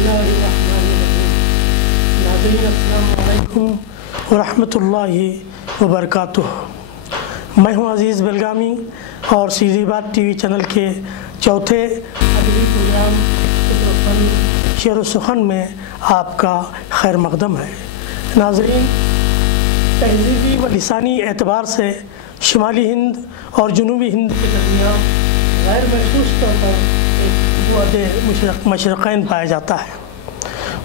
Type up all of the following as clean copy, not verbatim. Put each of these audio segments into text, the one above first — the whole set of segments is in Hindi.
नाज़रीन अस्सलाम वालेकुम व रहमतुल्लाहि व बरकातुहू। मैं हूं अज़ीज़ बेलगामी और सीधी बात टीवी चैनल के चौथे अदबी प्रोग्राम शेर व सुखन में आपका खैर मकदम है। नाज़रीन, तहज़ीबी व लिसानी एतबार से शुमाली हिंद और जनूबी हिंद के दरमियान गैर महसूस तौर पर एक मशरक़ैन पाया जाता है।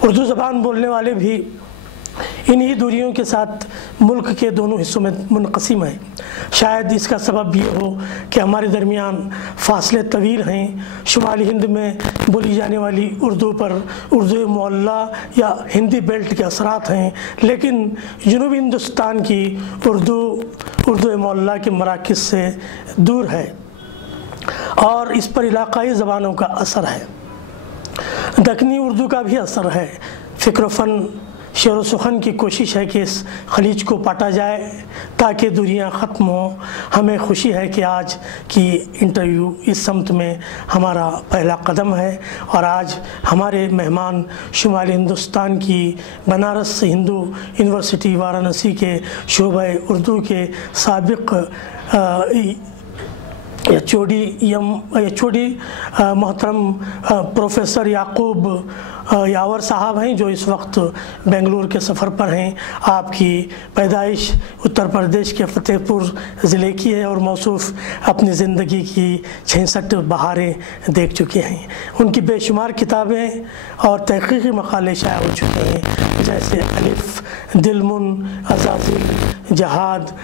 उर्दू ज़बान बोलने वाले भी इन्हीं दूरियों के साथ मुल्क के दोनों हिस्सों में मुनक़सिम हैं। शायद इसका सबब ये हो कि हमारे दरमियान फ़ासले तवील हैं। शुमाली हिंद में बोली जाने वाली उर्दू पर उर्दू मोहल्ला या हिंदी बेल्ट के असरात हैं, लेकिन जनूबी हिंदुस्तान की उर्दू मोहल्ला के मराकिज़ से दूर है और इस पर इलाक़ाई ज़बानों का असर है। दक्कनी उर्दू का भी असर है। फ़िक्र फ़न शेर व सुखन की कोशिश है कि इस खलीज को पाटा जाए ताकि दूरियां ख़त्म हों। हमें खुशी है कि आज की इंटरव्यू इस समत में हमारा पहला कदम है और आज हमारे मेहमान शुमाली हिंदुस्तान की बनारस हिंदू यूनिवर्सिटी वाराणसी के शोबे उर्दू के साबिक़ एचओडी मोहतरम प्रोफेसर याकूब यावर साहब हैं, जो इस वक्त बेंगलुरु के सफ़र पर हैं। आपकी पैदाइश उत्तर प्रदेश के फ़तेहपुर ज़िले की है और मौसूफ़ अपनी ज़िंदगी की 66 बहारें देख चुके हैं। उनकी बेशुमार किताबें और तहक़ीक़ी मक़ाले शाया हो चुके हैं, जैसे अलिफ़, दिलमुन, अज़ाज़िल, जहाद,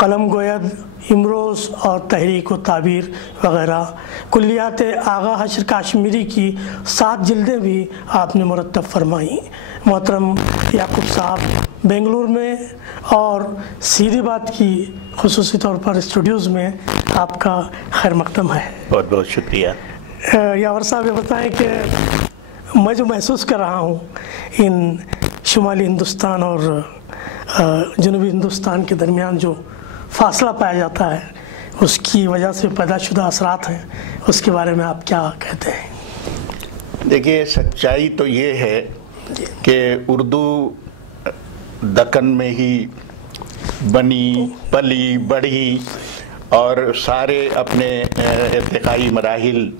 कलम गोयद, इमरोज़ और तहरीक व ताबीर वग़ैरह। कुल्लियात आगा हशर काश्मीरी की 7 जिल्दें भी आपने मुरत्तब फरमाई। मोहतरम याकूब साहब बेंगलुरु में और सीधी बात की खुसूसी तौर पर स्टूडियोज़ में आपका खैर मक़दम है। बहुत बहुत शुक्रिया। यावर साहब, ये बताएँ कि मैं जो महसूस कर रहा हूँ इन शुमाली हिंदुस्तान और जनूबी हिंदुस्तान के दरमियान जो फासला पाया जाता है, उसकी वजह से पैदाशुदा असरात हैं, उसके बारे में आप क्या कहते हैं? देखिए, सच्चाई तो ये है कि उर्दू दक्कन में ही बनी, पली, बढ़ी और सारे अपने इर्तिकाई मराहिल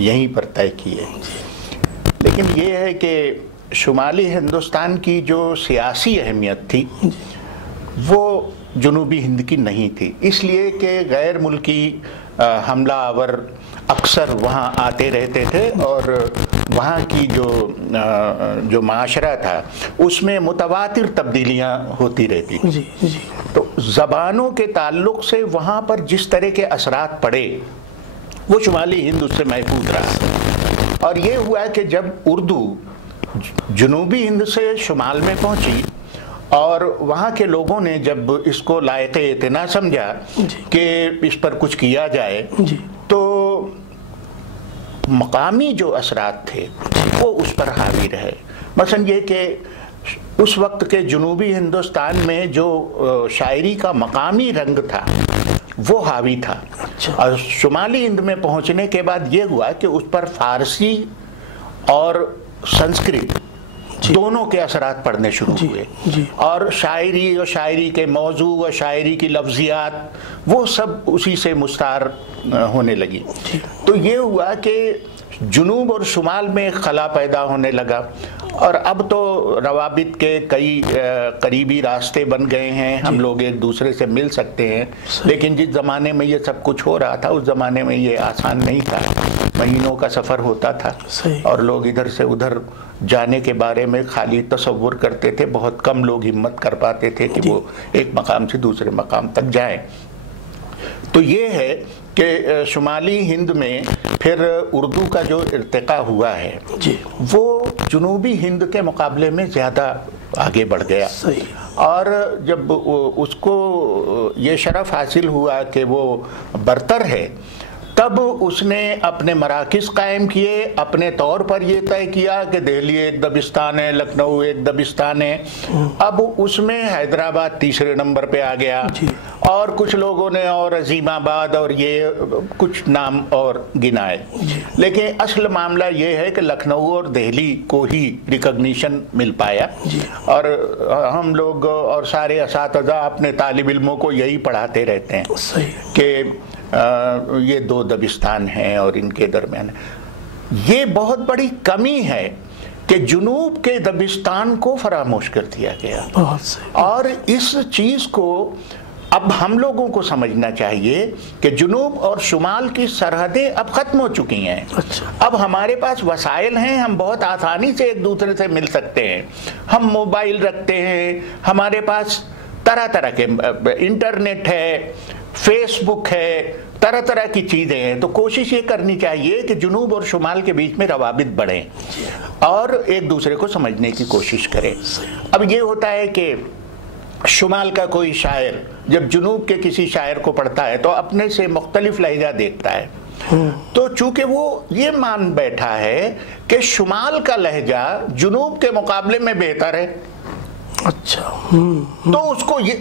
यहीं पर तय किए। लेकिन ये है कि शुमाली हिंदुस्तान की जो सियासी अहमियत थी वो जनूबी हिंद की नहीं थी, इसलिए कि गैर मुल्की हमला आवर अक्सर वहाँ आते रहते थे और वहाँ की जो माशरा था उसमें मुतवातिर तब्दीलियाँ होती रहती थी। जी। तो ज़बानों के ताल्लुक़ से वहाँ पर जिस तरह के असरात पड़े वो शुमाली हिंद उससे महफूज रहा। और ये हुआ कि जब उर्दू जनूबी हिंद से शुमाल में पहुँची और वहाँ के लोगों ने जब इसको लायक इतना समझा कि इस पर कुछ किया जाए, तो मकामी जो असरात थे वो उस पर हावी रहे। मसलन ये कि उस वक्त के जनूबी हिंदुस्तान में जो शायरी का मकामी रंग था वो हावी था। और शुमाली हिंद में पहुँचने के बाद ये हुआ कि उस पर फ़ारसी और संस्कृत दोनों के असरात पड़ने शुरू हुए और शायरी के मौजू और शायरी की लफ्ज़ियात वो सब उसी से मुस्तार होने लगी। तो ये हुआ कि जुनूब और शुमाल में खला पैदा होने लगा और अब तो रवाबित के कई करीबी रास्ते बन गए हैं, हम लोग एक दूसरे से मिल सकते हैं। लेकिन जिस ज़माने में ये सब कुछ हो रहा था उस ज़माने में ये आसान नहीं था, महीनों का सफ़र होता था और लोग इधर से उधर जाने के बारे में खाली तसव्वुर करते थे। बहुत कम लोग हिम्मत कर पाते थे कि वो एक मकाम से दूसरे मकाम तक जाएं। तो ये है कि शुमाली हिंद में फिर उर्दू का जो इर्तिका हुआ है वो जनूबी हिंद के मुकाबले में ज़्यादा आगे बढ़ गया। और जब उसको ये शरफ़ हासिल हुआ कि वो बरतर है, तब उसने अपने मराकिज़ कायम किए। अपने तौर पर यह तय किया कि दिल्ली एक दबिस्तान है, लखनऊ एक दबिस्तान है। अब उसमें हैदराबाद तीसरे नंबर पे आ गया और कुछ लोगों ने और अजीमाबाद और ये कुछ नाम और गिनाए, लेकिन असल मामला ये है कि लखनऊ और दिल्ली को ही रिकॉग्निशन मिल पाया। और हम लोग और सारे असातिज़ा अपने तालिब इल्मों को यही पढ़ाते रहते हैं कि ये दो दबिस्तान हैं और इनके दरमियान। ये बहुत बड़ी कमी है कि जुनूब के दबिस्तान को फरामोश कर दिया गया, और इस चीज़ को अब हम लोगों को समझना चाहिए कि जुनूब और शुमाल की सरहदें अब ख़त्म हो चुकी हैं। अब हमारे पास वसाइल हैं, हम बहुत आसानी से एक दूसरे से मिल सकते हैं। हम मोबाइल रखते हैं, हमारे पास तरह तरह के इंटरनेट है, फेसबुक है, तरह तरह की चीज़ें हैं। तो कोशिश ये करनी चाहिए कि जुनूब और शुमाल के बीच में रवाबित बढ़ें और एक दूसरे को समझने की कोशिश करें। अब ये होता है कि शुमाल का कोई शायर जब जुनूब के किसी शायर को पढ़ता है तो अपने से मुख्तलिफ लहजा देखता है, तो चूंकि वो ये मान बैठा है कि शुमाल का लहजा जुनूब के मुकाबले में बेहतर है, तो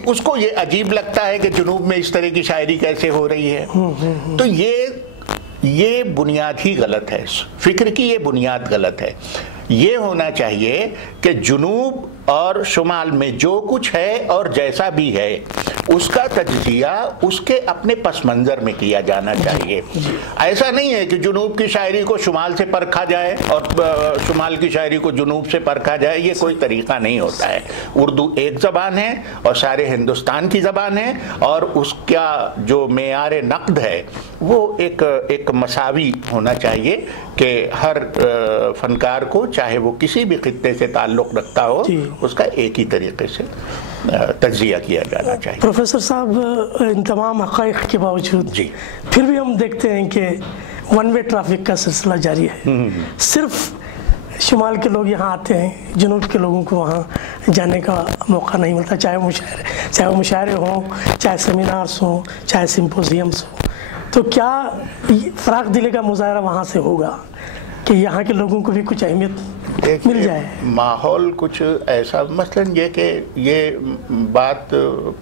उसको ये अजीब लगता है कि जुनूब में इस तरह की शायरी कैसे हो रही है। तो ये बुनियाद ही गलत है, फिक्र की ये बुनियाद गलत है। ये होना चाहिए कि जुनूब और शुमाल में जो कुछ है और जैसा भी है उसका तज्जिया उसके अपने पस मंज़र में किया जाना चाहिए। ऐसा नहीं है कि जुनूब की शायरी को शुमाल से परखा जाए और शुमाल की शायरी को जुनूब से परखा जाए, ये कोई तरीक़ा नहीं होता है। उर्दू एक ज़बान है और सारे हिंदुस्तान की ज़बान है, और उसका जो मेयार नक़्द है वो एक मसावी होना चाहिए कि हर फनकार को, चाहे वो किसी भी खित्ते से ताल्लुक़ रखता हो, उसका एक ही तरीके से तज्जिया किया जाना चाहिए। प्रोफेसर साहब, इन तमाम हक़ाइक़ के बावजूद फिर भी हम देखते हैं कि वन वे ट्रैफिक का सिलसिला जारी है। सिर्फ शुमाल के लोग यहाँ आते हैं, जुनूब के लोगों को वहाँ जाने का मौका नहीं मिलता, चाहे वो मुशायरे हों, चाहे सेमिनार्स हों, चाहे सिम्पोजियम्स हों। तो क्या फ़राख दिली का मुज़ाहरा वहाँ से होगा कि यहाँ के लोगों को भी कुछ अहमियत मिल जाए? माहौल कुछ ऐसा, मसलन ये कि ये बात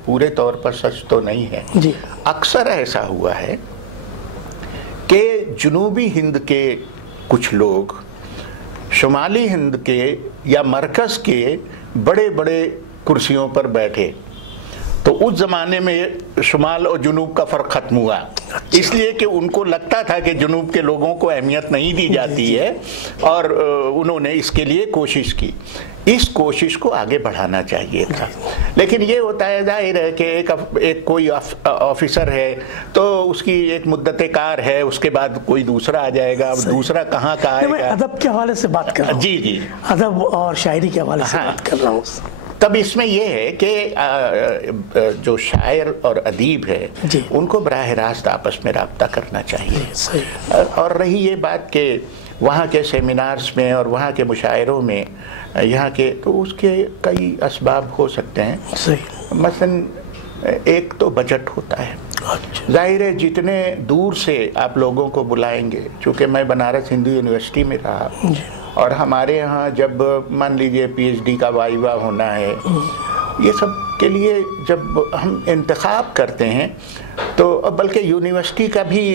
पूरे तौर पर सच तो नहीं है जी। अक्सर ऐसा हुआ है कि जुनूबी हिंद के कुछ लोग शुमाली हिंद के या मरकज़ के बड़े बड़े कुर्सियों पर बैठे, तो उस ज़माने में शुमाल और जुनूब का फ़र्क ख़त्म हुआ, इसलिए कि उनको लगता था कि जुनूब के लोगों को अहमियत नहीं दी जाती है, और उन्होंने इसके लिए कोशिश की। इस कोशिश को आगे बढ़ाना चाहिए था, लेकिन ये होता है, जाहिर है कि एक कोई ऑफिसर है तो उसकी एक मुद्दत कार है, उसके बाद कोई दूसरा आ जाएगा, अब दूसरा कहाँ का आएगा। अदब के हवाले से बात कर रहा हूँ। जी, अदब और शायरी के हवाले से बात कर रहा हूँ। तब इसमें यह है कि जो शायर और अदीब है उनको बराह रास्त आपस में राब्ता करना चाहिए। और रही ये बात कि वहाँ के सेमिनार्स में और वहाँ के मुशायरों में यहाँ के, तो उसके कई असबाब हो सकते हैं। मसलन एक तो बजट होता है। जाहिर है जितने दूर से आप लोगों को बुलाएंगे, चूँकि मैं बनारस हिंदू यूनिवर्सिटी में रहा और हमारे यहाँ जब मान लीजिए पीएचडी का वाइवा होना है, ये सब के लिए जब हम इंतखाब करते हैं तो बल्कि यूनिवर्सिटी का भी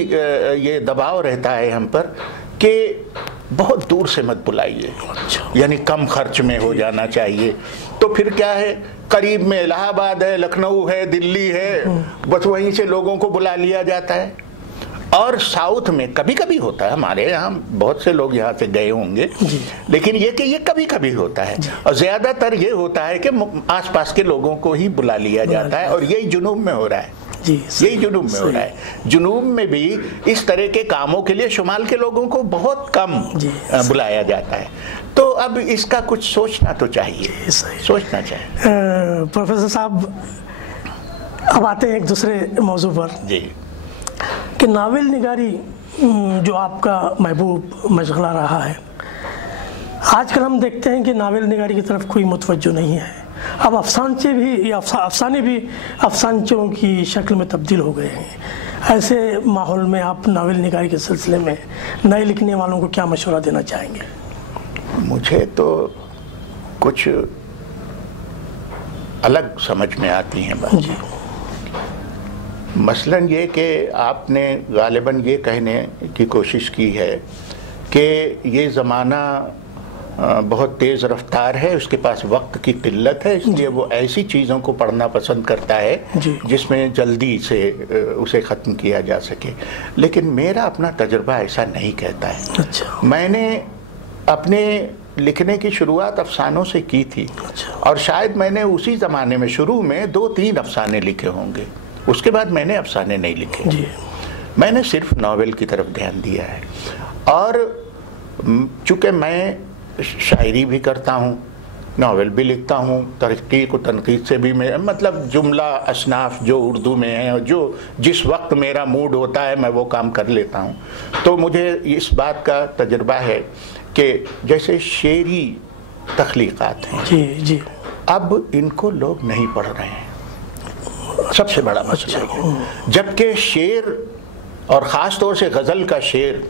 ये दबाव रहता है हम पर कि बहुत दूर से मत बुलाइए, यानी कम खर्च में हो जाना चाहिए। तो फिर क्या है, करीब में इलाहाबाद है, लखनऊ है, दिल्ली है, बस वहीं से लोगों को बुला लिया जाता है। और साउथ में कभी कभी होता है, हमारे यहाँ बहुत से लोग यहाँ से गए होंगे, लेकिन ये कि ये कभी कभी होता है, और ज़्यादातर ये होता है कि आसपास के लोगों को ही बुला लिया जाता है, और यही जुनूब में हो रहा है। यही जुनूब में हो रहा है। जुनूब में भी इस तरह के कामों के लिए शुमाल के लोगों को बहुत कम बुलाया जाता है। तो अब इसका कुछ सोचना तो चाहिए, सोचना चाहिए। प्रोफेसर साहब, अब आते हैं एक दूसरे मौजू पर जी, कि नावल निगारी जो आपका महबूब मशगला रहा है, आजकल हम देखते हैं कि नावल निगारी की तरफ कोई मुतवज्जो नहीं है। अब अफसाने भी अफसानचों की शक्ल में तब्दील हो गए हैं। ऐसे माहौल में आप नावल निगारी के सिलसिले में नए लिखने वालों को क्या मशवरा देना चाहेंगे? मुझे तो कुछ अलग समझ में आती हैं बात मसलन ये कि आपने गालिबन ये कहने की कोशिश की है कि ये ज़माना बहुत तेज़ रफ्तार है, उसके पास वक्त की किल्लत है, इसलिए वो ऐसी चीज़ों को पढ़ना पसंद करता है जिसमें जल्दी से उसे ख़त्म किया जा सके। लेकिन मेरा अपना तजुर्बा ऐसा नहीं कहता है। अच्छा। मैंने अपने लिखने की शुरुआत अफसानों से की थी। अच्छा। और शायद मैंने उसी ज़माने में शुरू में 2-3 अफसाने लिखे होंगे, उसके बाद मैंने अफसाने नहीं लिखे जी। मैंने सिर्फ नावल की तरफ ध्यान दिया है। और चूँकि मैं शायरी भी करता हूँ, नावल भी लिखता हूँ, तहक़ीक़ व तनक़ीद से भी मैं मतलब जुमला असनाफ जो उर्दू में है और जो जिस वक्त मेरा मूड होता है मैं वो काम कर लेता हूँ। तो मुझे इस बात का तजुर्बा है कि जैसे शेरी तख्लीक़ात हैं जी जी, अब इनको लोग नहीं पढ़ रहे हैं, सबसे बड़ा मसला है। जबकि शेर और ख़ास तौर से गज़ल का शेर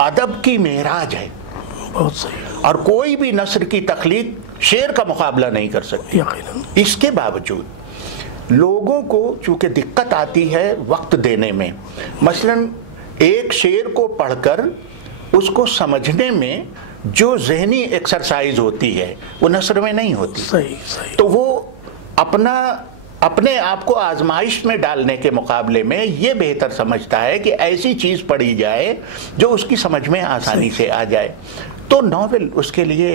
अदब की मेराज है, बहुत सही। और कोई भी नस्र की तख्लीक शेर का मुकाबला नहीं कर सकती। इसके बावजूद लोगों को चूँकि दिक्कत आती है वक्त देने में, मसलन एक शेर को पढ़कर उसको समझने में जो ज़हनी एक्सरसाइज होती है वो नस्र में नहीं होती। सही सही। तो वो अपने आप को आजमाइश में डालने के मुकाबले में ये बेहतर समझता है कि ऐसी चीज़ पढ़ी जाए जो उसकी समझ में आसानी से आ जाए। तो नावल उसके लिए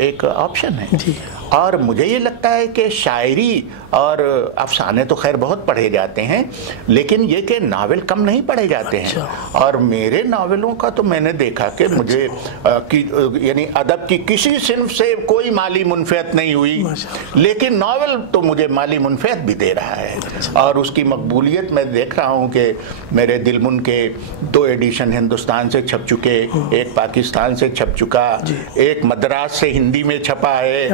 एक ऑप्शन है जी। और मुझे ये लगता है कि शायरी और अफसाने तो खैर बहुत पढ़े जाते हैं, लेकिन ये कि नावल कम नहीं पढ़े जाते हैं। और मेरे नावलों का तो मैंने देखा कि मुझे यानी अदब की किसी सिन्फ से कोई माली मुनफ़ियत नहीं हुई, लेकिन नावल तो मुझे माली मुनफ़ियत भी दे रहा है। और उसकी मकबूलियत मैं देख रहा हूँ कि मेरे दिलमुन के 2 एडिशन हिंदुस्तान से छप चुके, एक पाकिस्तान से छप चुका, एक मद्रास से हिंदी में छपा है,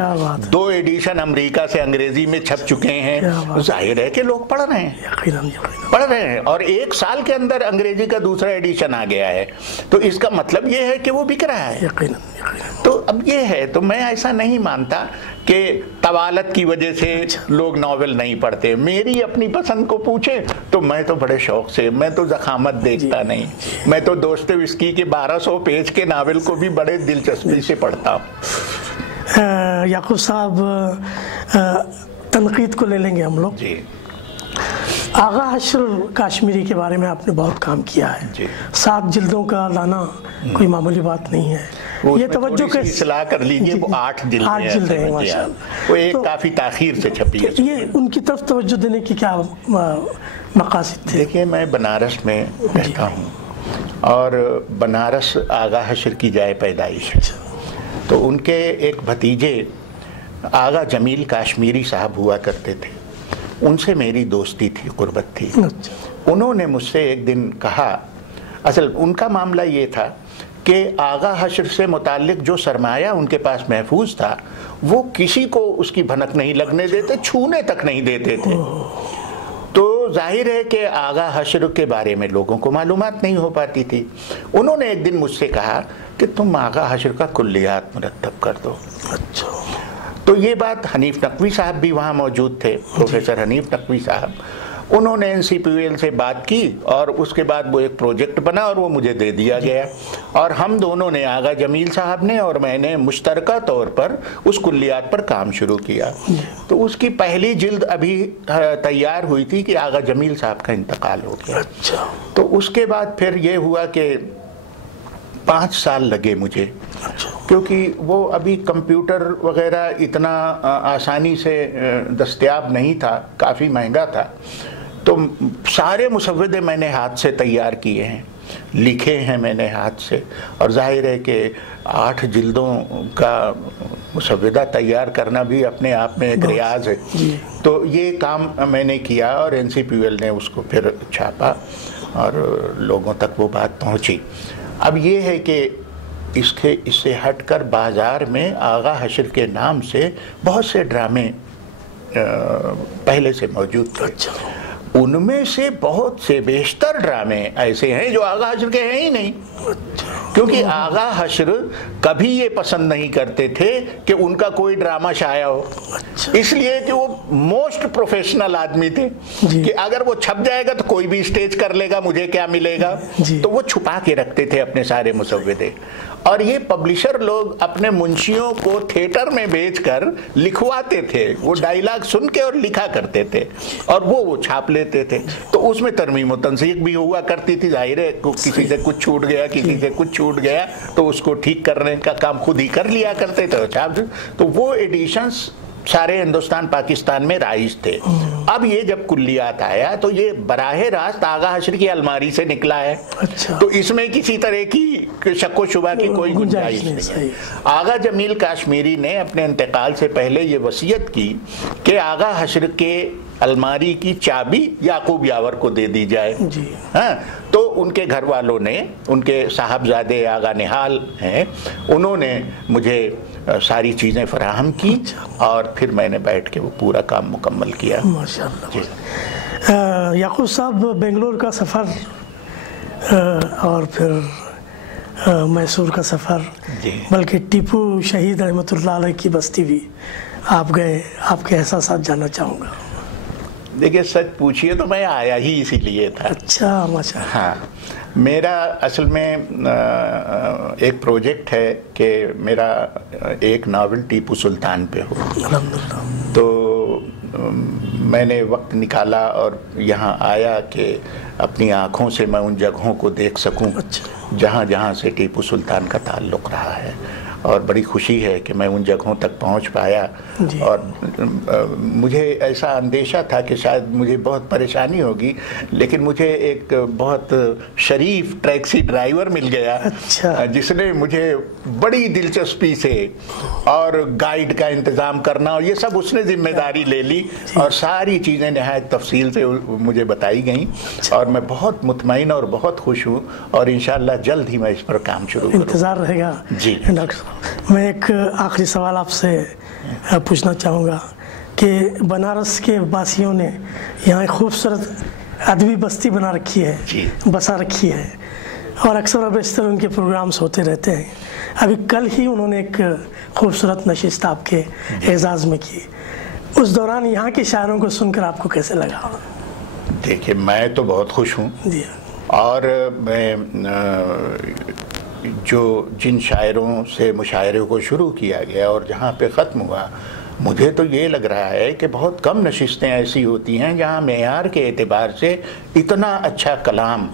2 एडिशन अमेरिका से अंग्रेजी में छप चुके हैं। जाहिर है कि लोग पढ़ रहे हैं और 1 साल के अंदर अंग्रेजी का दूसरा एडिशन आ गया है, तो इसका मतलब ये है कि वो बिक रहा है। तो अब ये है, तो मैं ऐसा नहीं मानता कि तवालत की वजह से लोग नावल नहीं पढ़ते। मेरी अपनी पसंद को पूछे तो मैं तो बड़े शौक से, मैं तो ज़खामत देखता नहीं, मैं तो दोस्तोयेव्स्की के 1200 पेज के नावल को भी बड़े दिलचस्पी से पढ़ता हूँ। याकूब साहब, तनकीद को ले लेंगे हम लोग जी। आगा हश्र काश्मीरी के बारे में आपने बहुत काम किया है जी। 7 जिल्दों का लाना कोई मामूली बात नहीं है। ये तवज्जो के सलाह कर लीजिए, वो 8 जिल्द हैं माशाअल्लाह, वो एक तो काफ़ी ताख़ीर से छपी है। ये उनकी तरफ तवज्जो देने की क्या मक़ासिद थे? देखिए, मैं बनारस में रहता हूँ और बनारस आगा हश्र की जाए पैदाइश है। तो उनके एक भतीजे आगा जमील काश्मीरी साहब हुआ करते थे, उनसे मेरी दोस्ती थी, कुर्बत थी। उन्होंने मुझसे एक दिन कहा, असल उनका मामला ये था कि आगा हश्र से मुताल्लिक जो सरमाया उनके पास महफूज था वो किसी को उसकी भनक नहीं लगने देते, छूने तक नहीं देते थे। तो जाहिर है कि आगा हश्र के बारे में लोगों को मालूमात नहीं हो पाती थी। उन्होंने एक दिन मुझसे कहा कि तुम आगा हश्र का कुल्लियात मुरत्तब कर दो। अच्छा। तो ये बात हनीफ नकवी साहब भी वहाँ मौजूद थे, प्रोफेसर हनीफ नकवी साहब। उन्होंने NCPUL से बात की और उसके बाद वो एक प्रोजेक्ट बना और वो मुझे दे दिया गया। और हम दोनों ने, आगा जमील साहब ने और मैंने, मुश्तरका तौर पर उस कुल्लियात पर काम शुरू किया। तो उसकी पहली जिल्द अभी तैयार हुई थी कि आगा जमील साहब का इंतकाल हो गया। अच्छा। तो उसके बाद फिर ये हुआ कि 5 साल लगे मुझे, क्योंकि वो अभी कंप्यूटर वगैरह इतना आसानी से दस्तयाब नहीं था, काफ़ी महंगा था। तो सारे मुसव्वदे मैंने हाथ से तैयार किए हैं, लिखे हैं मैंने हाथ से। और जाहिर है कि 8 जिल्दों का मुसव्वदा तैयार करना भी अपने आप में एक रियाज है। तो ये काम मैंने किया और NCPUL ने उसको फिर छापा और लोगों तक वो बात पहुंची। अब ये है कि इससे हटकर बाज़ार में आगा हश्र के नाम से बहुत से ड्रामे पहले से मौजूद थे। उनमें से बहुत से बेशतर ड्रामे ऐसे हैं जो आगा हश्र के हैं ही नहीं, क्योंकि आगा हश्र कभी ये पसंद नहीं करते थे कि उनका कोई ड्रामा शाया हो। इसलिए कि वो मोस्ट प्रोफेशनल आदमी थे कि अगर वो छप जाएगा तो कोई भी स्टेज कर लेगा, मुझे क्या मिलेगा, तो वो छुपा के रखते थे अपने सारे मुसव्वदे। और ये पब्लिशर लोग अपने मुंशियों को थिएटर में भेजकर लिखवाते थे, वो डायलॉग सुन के और लिखा करते थे और वो छाप लेते थे। तो उसमें तरमीम और तंसीख भी हुआ करती थी। जाहिर है किसी से कुछ छूट गया, किसी से कुछ छूट गया तो उसको ठीक करने का काम खुद ही कर लिया करते थे, छाप। तो वो एडिशंस सारे हिंदुस्तान पाकिस्तान में राइज थे। अब ये जब कुल्लियात आया तो ये बराहे रास्त आगा हश्र की अलमारी से निकला है। तो इसमें किसी तरह की शक्को शुबा की कोई गुंजाइश नहीं है। आगा जमील काश्मीरी ने अपने इंतकाल से पहले ये वसीयत की कि आगा हश्र के अलमारी की चाबी याकूब यावर को दे दी जाए। हाँ, तो उनके घर वालों ने, उनके साहबजादे आगा निहाल हैं, उन्होंने मुझे सारी चीज़ें फराहम की और फिर मैंने बैठ के वो पूरा काम मुकम्मल किया। माशाअल्लाह। याकूब साहब, बेंगलोर का सफ़र और फिर मैसूर का सफ़र, बल्कि टीपू शहीद रहमतुल्लाह अलैह की बस्ती भी आप गए, आपके एहसासात जानना चाहूँगा। देखिए, सच पूछिए तो मैं आया ही इसीलिए था। अच्छा, माशाअल्लाह। हाँ, मेरा असल में एक प्रोजेक्ट है कि मेरा एक नावल टीपू सुल्तान पे हो। अल्हम्दुलिल्लाह। तो मैंने वक्त निकाला और यहाँ आया कि अपनी आँखों से मैं उन जगहों को देख सकूं जहाँ जहाँ से टीपू सुल्तान का ताल्लुक़ रहा है। और बड़ी खुशी है कि मैं उन जगहों तक पहुंच पाया। और मुझे ऐसा अंदेशा था कि शायद मुझे बहुत परेशानी होगी, लेकिन मुझे एक बहुत शरीफ टैक्सी ड्राइवर मिल गया। अच्छा। जिसने मुझे बड़ी दिलचस्पी से और गाइड का इंतज़ाम करना और ये सब उसने जिम्मेदारी ले ली और सारी चीज़ें नहायत तफसील से मुझे बताई गई। और मैं बहुत मुतमईन और बहुत खुश हूँ और इंशाअल्लाह जल्द ही मैं इस पर काम शुरू करूँगा। इंतज़ार रहेगा। जी डॉक्टर, मैं एक आखिरी सवाल आपसे पूछना चाहूँगा कि बनारस के वासियों ने यहाँ एक खूबसूरत अदबी बस्ती बना रखी है, बसा रखी है, और अक्सर और बेशतर उनके प्रोग्राम्स होते रहते हैं। अभी कल ही उन्होंने एक खूबसूरत नशिस्त आपके एजाज़ में की। उस दौरान यहाँ के शायरों को सुनकर आपको कैसे लगा? देखिए, मैं तो बहुत खुश हूँ। और मैं जिन शायरों से मुशायरे को शुरू किया गया और जहाँ पे ख़त्म हुआ, मुझे तो ये लग रहा है कि बहुत कम नशिस्तें ऐसी होती हैं जहाँ मेयार के एतबार से इतना अच्छा कलाम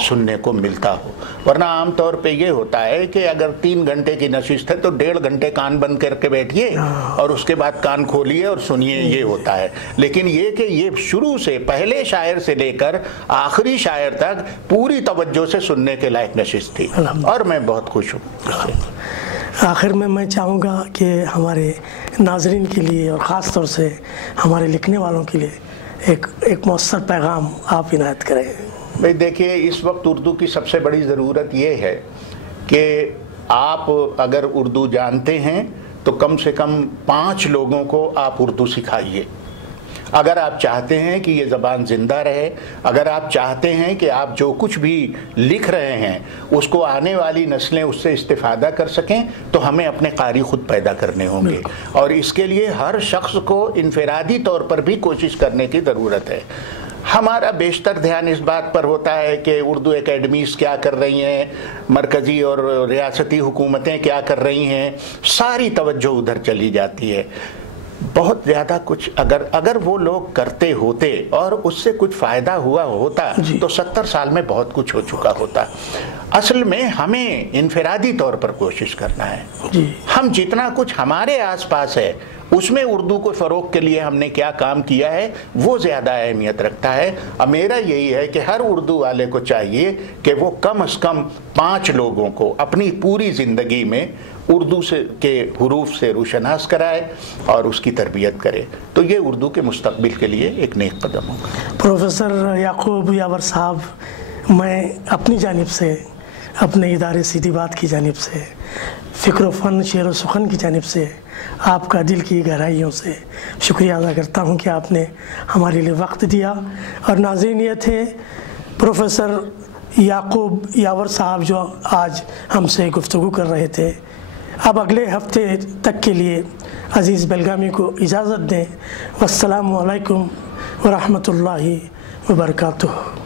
सुनने को मिलता हो। वरना आम तौर पे ये होता है कि अगर 3 घंटे की नशिस्त है तो 1.5 घंटे कान बंद करके बैठिए और उसके बाद कान खोलिए और सुनिए, ये होता है। लेकिन ये कि ये शुरू से पहले शायर से लेकर आखिरी शायर तक पूरी तवज्जो से सुनने के लायक नशिस्त थी और मैं बहुत खुश हूँ। आखिर में मैं चाहूँगा कि हमारे नाज़रीन के लिए और ख़ास तौर से हमारे लिखने वालों के लिए एक मौसर पैगाम आप इनायत करें। भाई देखिए, इस वक्त उर्दू की सबसे बड़ी ज़रूरत ये है कि आप अगर उर्दू जानते हैं तो कम से कम 5 लोगों को आप उर्दू सिखाइए। अगर आप चाहते हैं कि ये ज़बान ज़िंदा रहे, अगर आप चाहते हैं कि आप जो कुछ भी लिख रहे हैं उसको आने वाली नस्लें उससे इस्तिफ़ादा कर सकें, तो हमें अपने कारी खुद पैदा करने होंगे। और इसके लिए हर शख्स को इनफरादी तौर पर भी कोशिश करने की ज़रूरत है। हमारा बेशतर ध्यान इस बात पर होता है कि उर्दू एकेडमीज़ क्या कर रही हैं, मरकज़ी और रियासती हुकूमतें क्या कर रही हैं, सारी तवज्जो उधर चली जाती है। बहुत ज़्यादा कुछ अगर वो लोग करते होते और उससे कुछ फ़ायदा हुआ होता तो 70 साल में बहुत कुछ हो चुका होता। असल में हमें इनफरादी तौर पर कोशिश करना है। हम जितना कुछ हमारे आसपास है उसमें उर्दू को फ़रोग़ के लिए हमने क्या काम किया है वो ज़्यादा अहमियत रखता है। अब मेरा यही है कि हर उर्दू वाले को चाहिए कि वो कम से कम 5 लोगों को अपनी पूरी ज़िंदगी में उर्दू के हुरूफ से रोशनास कराए और उसकी तरबियत करे, तो ये उर्दू के मुस्तक़बिल के लिए एक नेक कदम होगा। प्रोफेसर याकूब यावर साहब, मैं अपनी जानिब से, अपने इदारे सीधी बात की जानिब से, फ़िक्र फ़न शेर व सुखन की जानिब से आपका दिल की गहराइयों से शुक्रिया अदा करता हूँ कि आपने हमारे लिए वक्त दिया। और नाज़रीन, ये थे प्रोफेसर याकूब यावर साहब जो आज हमसे गुफ्तगू कर रहे थे। अब अगले हफ्ते तक के लिए अज़ीज़ बेलगामी को इजाज़त दें। वस्सलामु अलैकुम व रहमतुल्लाहि व बरकातुहू।